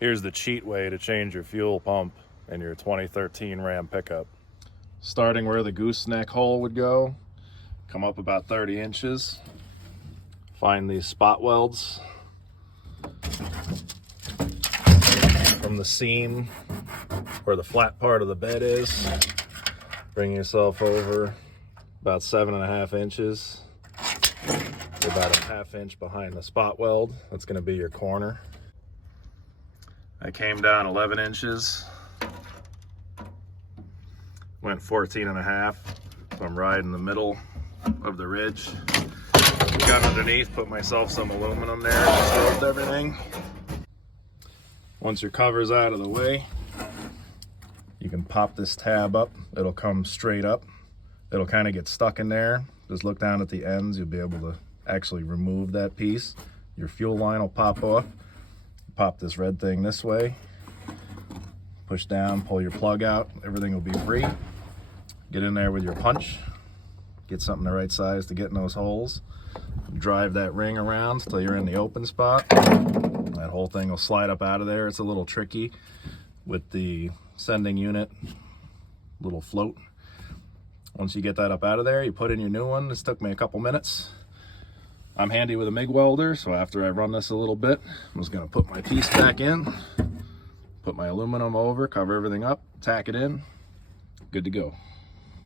Here's the cheat way to change your fuel pump in your 2013 Ram pickup. Starting where the gooseneck hole would go, come up about 30 inches, find these spot welds from the seam where the flat part of the bed is. Bring yourself over about 7.5 inches, about a ½ inch behind the spot weld. That's going to be your corner. I came down 11 inches, went 14.5, so I'm right in the middle of the ridge. Got underneath, put myself some aluminum there, scrubbed everything. Once your cover's out of the way, you can pop this tab up. It'll come straight up. It'll kind of get stuck in there. Just look down at the ends, you'll be able to actually remove that piece. Your fuel line will pop off. Pop this red thing this way, push down, pull your plug out, everything will be free. Get in there with your punch, get something the right size to get in those holes, drive that ring around till you're in the open spot. That whole thing will slide up out of there. It's a little tricky with the sending unit little float. Once you get that up out of there, you put in your new one. This took me a couple minutes. I'm handy with a MIG welder, so after I run this a little bit, I'm just going to put my piece back in, put my aluminum over, cover everything up, tack it in, good to go.